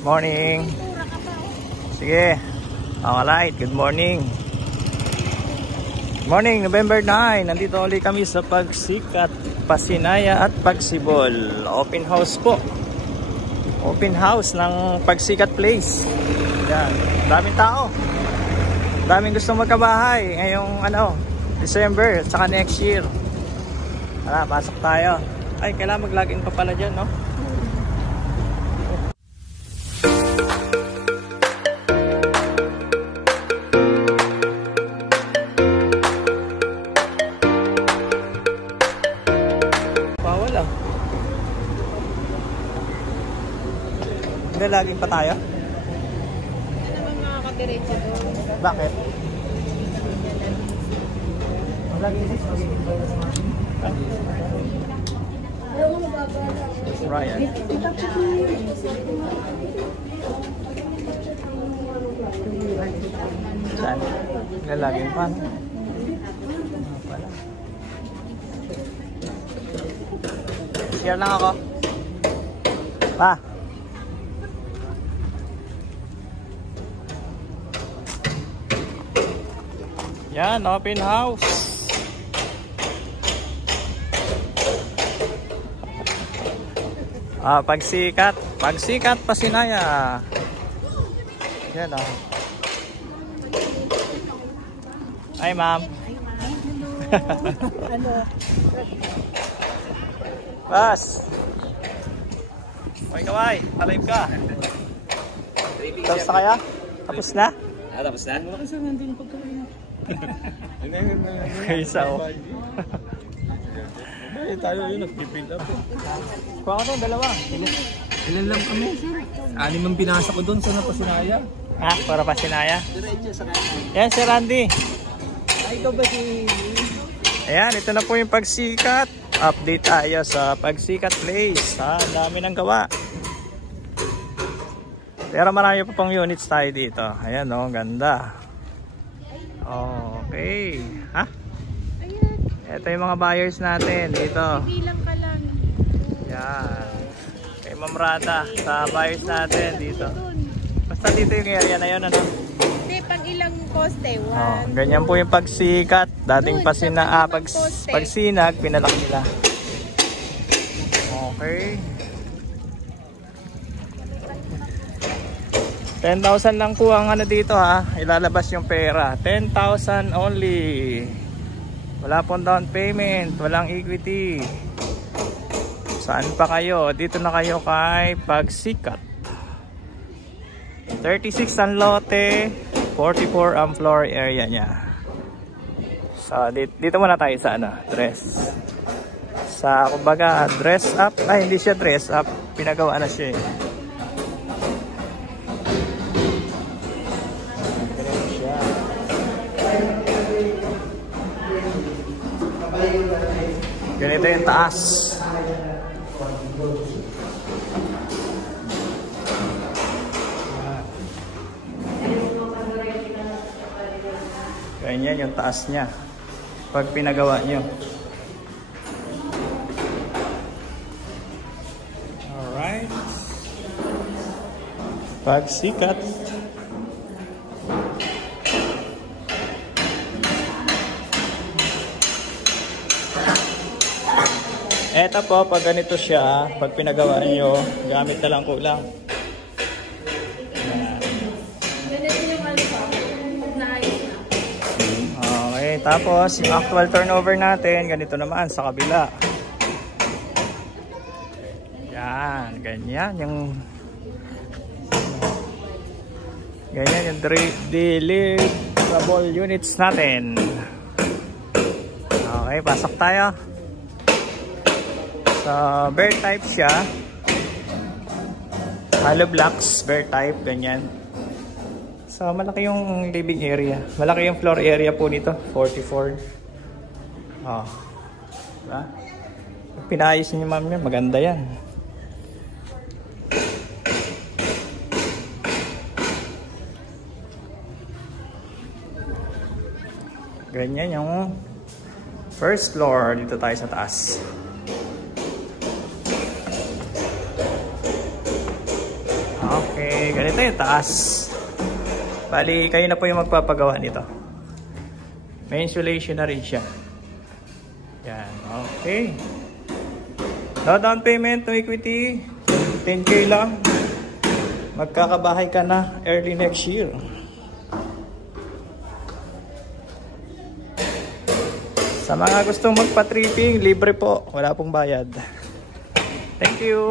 Morning. Sige. Alright, good morning. Morning, November 9. Nandito ulit kami sa Pagsikat, Pasinaya at Pagsibol. Open house po. Open house ng Pagsikat Place. Yan. Daming tao. Daming gusto magkabahay ngayong December at saka next year. Tara, pasok tayo. Ay, kailangan mag-login pa pala dyan, no? Bawal ah. Laging pa tayo? Hindi naman makakadiretso doon. Bakit? Ryan. Saan? Laging pa. Share lang ako. Pa. Yan, open house. Pagsikat. Pagsikat, Pasinaya. Yan oh. Hi, ma'am. Bas. Kaway, kaway. Alive ka. Tapos na kaya? Tapos na? Tapos na? Wala kasi nandun pagkain. Isa oh. Ay, tayo yun, nagpipill up. Kuha ko doon, dalawa. Ilan lang kami, sir? 6 ang pinasa ko doon sa Pasinaya. Ha? Para Pasinaya? Yan, si Randy. Ay, ikaw ba si... Ayan, ito na po yung Pagsikat. Update tayo sa Pagsikat Place. Ha? Ang dami ng gawa. Pero marami pa pang units tayo dito. Ayan oh, ganda. Okay. Ha? Ito yung mga buyers natin dito. Bilang ka lang. Yan. Kay Ma'am Rada sa buyers natin dito. Basta dito yung area na yun, ano? Hindi, pang ilang poste? Ganyan po yung Pagsikat. Dating Pagsinag, pinalaki nila. Okay. 10,000 lang po ang dito ha. Ilalabas yung pera. 10,000 only. Wala pong down payment. Walang equity. Saan pa kayo? Dito na kayo kay Pagsikat. 36 ang lote. 44 ang floor area niya. So dito muna tayo sa dress. Sa kumbaga dress up. Ay, hindi siya dress up. Pinagawa na siya eh. Ganito yung taas. Ganyan yung taas niya pag pinagawa nyo. Alright. Pagsikat. Eto po, pag ganito siya, pag pinagawa nyo, gamit na lang kulang. Okay, tapos yung actual turnover natin, ganito naman sa kabila. Yan, ganyan yung deliverable units natin. Okay, pasok tayo. So, bear type siya. Hollow blocks, bear type, ganyan. So, malaki yung living area. Malaki yung floor area po nito, 44. Oh. Diba? Pinayos niyo ma'am yan, maganda yan. Ganyan yung first floor. Dito tayo sa taas. Okay, ganito yung taas. Bali, kayo na po yung magpapagawa nito. May insulation na rin siya. Yan, okay. No down payment, no equity. 10K lang. Magkakabahay ka na early next year. Sa mga gustong magpa-tripping, libre po. Wala pong bayad. Thank you.